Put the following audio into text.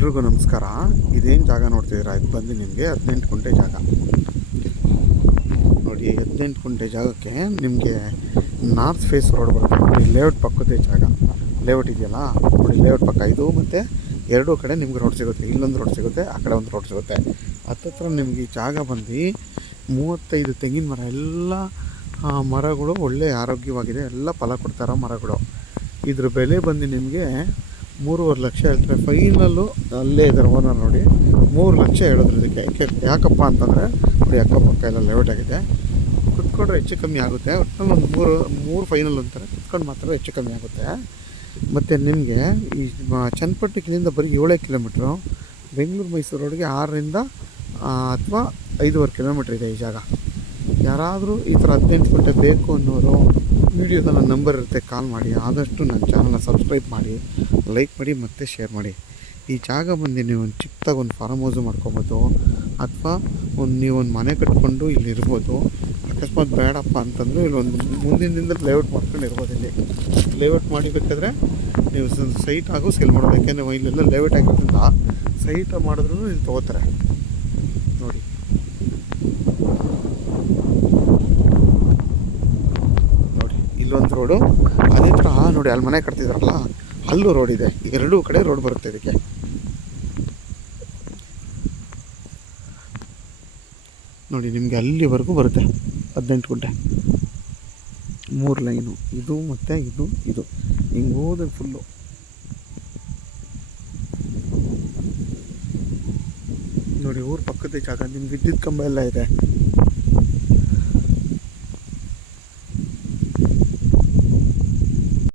ಎಲ್ರಿಗೂ ನಮಸ್ಕಾರ. ಇದೇನು ಜಾಗ ನೋಡ್ತಿದ್ದೀರಾ, ಇದು ಬಂದು ನಿಮಗೆ 18 ಗುಂಟೆ ಜಾಗ ನೋಡಿ. 18 ಗುಂಟೆ ಜಾಗಕ್ಕೆ ನಿಮಗೆ ನಾರ್ತ್ ಫೇಸ್ ರೋಡ್ ಬರುತ್ತೆ ನೋಡಿ. ಲೇಔಟ್ ಪಕ್ಕದೇ ಜಾಗ, ಲೇಔಟ್ ಇದೆಯಲ್ಲ ನೋಡಿ, ಲೇಔಟ್ ಪಕ್ಕ ಇದು. ಮತ್ತು ಎರಡೂ ಕಡೆ ನಿಮ್ಗೆ ರೋಡ್ ಸಿಗುತ್ತೆ. ಇಲ್ಲೊಂದು ರೋಡ್ ಸಿಗುತ್ತೆ, ಆ ಕಡೆ ಒಂದು ರೋಡ್ ಸಿಗುತ್ತೆ. ಹತ್ತತ್ರ ನಿಮ್ಗೆ ಈ ಜಾಗ ಬಂದು 35 ತೆಂಗಿನ ಮರ, ಎಲ್ಲ ಮರಗಳು ಒಳ್ಳೆ ಆರೋಗ್ಯವಾಗಿದೆ, ಎಲ್ಲ ಫಲ ಕೊಡ್ತಾರೋ ಮರಗಳು. ಇದ್ರ ಬೆಲೆ ಬಂದು ನಿಮಗೆ 3.5 ಲಕ್ಷ ಹೇಳ್ತಾರೆ. ಫೈನಲ್ಲು ಅಲ್ಲೇ ಇದ್ದಾರೆ ಓನರ್ ನೋಡಿ, 3 ಲಕ್ಷ ಹೇಳಿದ್ರು ಇದಕ್ಕೆ. ಯಾಕಪ್ಪ ಅಂತಂದರೆ ನೋಡಿ, ಅಕ್ಕಪಕ್ಕ ಎಲ್ಲ ಲೇಔಟ್ ಆಗಿದೆ. ಕುತ್ಕೊಂಡ್ರೆ ಹೆಚ್ಚು ಕಮ್ಮಿ ಆಗುತ್ತೆ. ಒಟ್ಟಿನಲ್ಲಿ ಒಂದು ಮೂರು ಫೈನಲ್ ಅಂತಾರೆ, ಕುತ್ಕೊಂಡು ಮಾತ್ರ ಹೆಚ್ಚು ಕಮ್ಮಿ ಆಗುತ್ತೆ. ಮತ್ತು ನಿಮಗೆ ಈ ಚನ್ನಪಟ್ಟಣಕ್ಕಿಂತ ಬರೀ 7 ಕಿಲೋಮೀಟ್ರು, ಬೆಂಗಳೂರು ಮೈಸೂರು ರೋಡ್ಗೆ 6ರಿಂದ ಅಥವಾ 5.5 ಕಿಲೋಮೀಟ್ರ್ ಇದೆ ಈ ಜಾಗ. ಯಾರಾದರೂ ಈ ಥರ 18 ಗುಂಟೆ ಬೇಕು ಅನ್ನೋರು ವೀಡಿಯೋದ ನನ್ನ ನಂಬರ್ ಇರುತ್ತೆ, ಕಾಲ್ ಮಾಡಿ. ಆದಷ್ಟು ನನ್ನ ಚಾನಲ್ನ ಸಬ್ಸ್ಕ್ರೈಬ್ ಮಾಡಿ, ಲೈಕ್ ಮಾಡಿ ಮತ್ತು ಶೇರ್ ಮಾಡಿ. ಈ ಜಾಗ ಬಂದು ನೀವು ಒಂದು ಚಿಕ್ಕದಾಗಿ ಒಂದು ಫಾರ್ಮ್ ಹೌಸು ಮಾಡ್ಕೊಬೋದು, ಅಥವಾ ನೀವೊಂದು ಮನೆ ಕಟ್ಕೊಂಡು ಇಲ್ಲಿ ಇರ್ಬೋದು. ಅಕಸ್ಮಾತ್ ಬೇಡಪ್ಪ ಅಂತಂದರೆ ಇಲ್ಲೊಂದು ಮುಂದಿನ ದಿನದಲ್ಲಿ ಲೇಔಟ್ ಮಾಡ್ಕೊಂಡು ಇರ್ಬೋದು. ಇಲ್ಲಿ ಲೇಔಟ್ ಮಾಡಿಬೇಕಾದ್ರೆ ನೀವು ಸೈಟ್ ಆಗು ಸೇಲ್ ಮಾಡೋದು. ಯಾಕೆಂದರೆ ಇಲ್ಲೆಲ್ಲ ಲೇಔಟ್ ಆಗಿರೋದ್ರಿಂದ ಸೈಟ್ ಮಾಡಿದ್ರೂ ಇಲ್ಲಿ ತೊಗೋತಾರೆ ನೋಡಿ. ಇಲ್ಲೊಂದು ರೋಡು, ಅದೇ ಥರ ನೋಡಿ ಅಲ್ಲಿ ಮನೆ ಕಟ್ತಿದಾರಲ್ಲ, ಅಲ್ಲೂ ರೋಡ್ ಇದೆ. ಎರಡೂ ಕಡೆ ರೋಡ್ ಬರುತ್ತೆ ಇದಕ್ಕೆ ನೋಡಿ. ನಿಮಗೆ ಅಲ್ಲಿವರೆಗೂ ಬರುತ್ತೆ 18 ಗುಂಟೆ, 3 ಲೈನು, ಇದು ಮತ್ತು ಇದು ಹಿಂಗೆ ಹೋದ ಫುಲ್ಲು ನೋಡಿ. ಊರ ಪಕ್ಕದ ಜಾಗ, ನಿಮ್ಗೆ ವಿದ್ಯುತ್ ಕಂಬ ಎಲ್ಲ ಇದೆ.